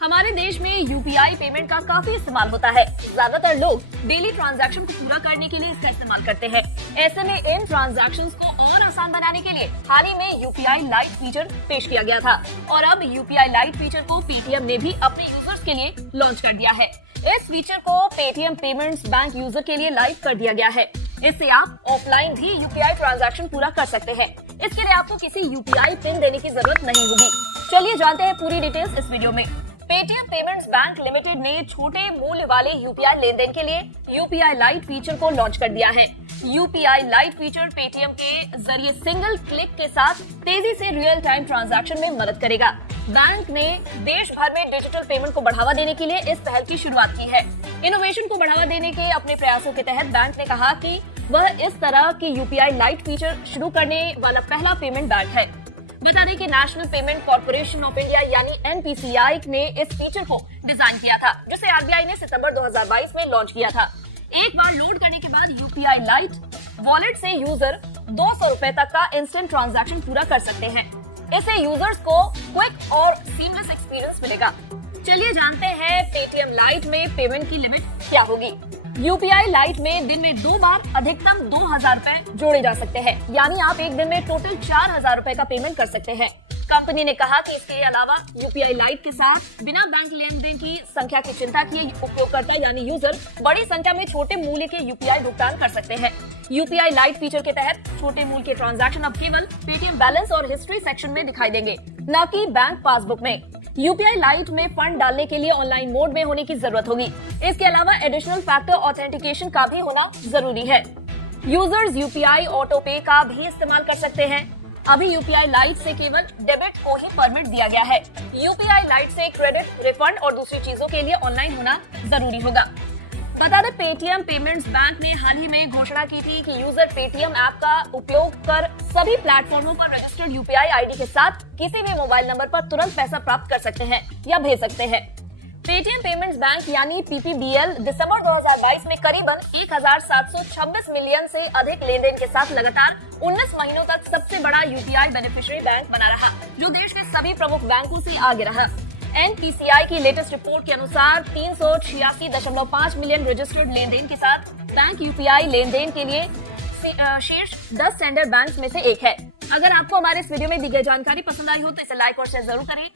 हमारे देश में यूपीआई पेमेंट का काफी इस्तेमाल होता है। ज्यादातर लोग डेली ट्रांजैक्शन को पूरा करने के लिए इसका इस्तेमाल करते हैं। ऐसे में इन ट्रांजैक्शंस को और आसान बनाने के लिए हाल ही में यूपीआई लाइट फीचर पेश किया गया था और अब यूपीआई लाइट फीचर को पेटीएम ने भी अपने यूजर्स के लिए लॉन्च कर दिया है। इस फीचर को पेटीएम पेमेंट्स बैंक यूजर के लिए लाइव कर दिया गया है। इससे आप ऑफलाइन भी यूपीआई ट्रांजैक्शन पूरा कर सकते हैं। इसके लिए आपको किसी यूपीआई पिन देने की जरूरत नहीं होगी। चलिए जानते हैं पूरी डिटेल्स इस वीडियो में। पेटीएम पेमेंट्स बैंक लिमिटेड ने छोटे मूल्य वाले यूपीआई लेन देन के लिए यूपीआई लाइट फीचर को लॉन्च कर दिया है। यूपीआई लाइट फीचर पेटीएम के जरिए सिंगल क्लिक के साथ तेजी से रियल टाइम ट्रांजैक्शन में मदद करेगा। बैंक ने देश भर में डिजिटल पेमेंट को बढ़ावा देने के लिए इस पहल की शुरुआत की है। इनोवेशन को बढ़ावा देने के अपने प्रयासों के तहत बैंक ने कहा कि वह इस तरह की यूपीआई लाइट फीचर शुरू करने वाला पहला पेमेंट बैंक है। बता दें कि national payment corporation of India यानी एनपीसीआई ने इस फीचर को डिजाइन किया था, जिसे आरबीआई ने सितंबर 2022 में लॉन्च किया था। एक बार लोड करने के बाद यूपीआई लाइट वॉलेट से यूजर 200 रुपए तक का इंस्टेंट ट्रांजैक्शन पूरा कर सकते हैं। इससे यूजर्स को क्विक और सीमलेस एक्सपीरियंस मिलेगा। चलिए जानते हैं पेटीएम लाइट में पेमेंट की लिमिट क्या होगी। यूपीआई लाइट में दिन में 2 बार अधिकतम 2000 रुपए जोड़े जा सकते हैं, यानी आप एक दिन में टोटल 4000 रुपए का पेमेंट कर सकते हैं। कंपनी ने कहा कि इसके अलावा यूपीआई लाइट के साथ बिना बैंक लेन देन की संख्या की चिंता किए उपयोगकर्ता यानी यूजर बड़ी संख्या में छोटे मूल्य के यूपीआई भुगतान कर सकते हैं। यूपीआई लाइट फीचर के तहत छोटे मूल्य के ट्रांजैक्शन अब केवल पेटीएम बैलेंस और हिस्ट्री सेक्शन में दिखाई देंगे, न कि बैंक पासबुक में। यूपीआई लाइट में फंड डालने के लिए ऑनलाइन मोड में होने की जरूरत होगी। इसके अलावा एडिशनल फैक्टर ऑथेंटिकेशन का भी होना जरूरी है। यूजर्स यूपीआई ऑटो पे का भी इस्तेमाल कर सकते हैं। अभी यूपीआई लाइट से केवल डेबिट को ही परमिट दिया गया है। यूपीआई लाइट से क्रेडिट, रिफंड और दूसरी चीजों के लिए ऑनलाइन होना जरूरी होगा। बता दें, पेटीएम पेमेंट्स बैंक ने हाल ही में घोषणा की थी कि यूजर पेटीएम ऐप का उपयोग कर सभी प्लेटफॉर्मों पर रजिस्टर्ड यूपीआई आईडी के साथ किसी भी मोबाइल नंबर पर तुरंत पैसा प्राप्त कर सकते हैं या भेज सकते हैं। पेटीएम पेमेंट्स बैंक यानी पीपीबीएल दिसंबर 2022 में करीबन 1726 मिलियन से अधिक लेन देन के साथ लगातार 19 महीनों तक सबसे बड़ा यूपीआई बेनिफिशियरी बैंक बना रहा, जो देश के सभी प्रमुख बैंकों से आगे रहा। एनपीसीआई की लेटेस्ट रिपोर्ट के अनुसार 386.5 मिलियन रजिस्टर्ड लेन देन के साथ बैंक यूपीआई लेन देन के लिए शीर्ष 10 स्टैंडर्ड बैंक्स में से एक है। अगर आपको हमारे इस वीडियो में दी गई जानकारी पसंद आई हो तो इसे लाइक और शेयर जरूर करें।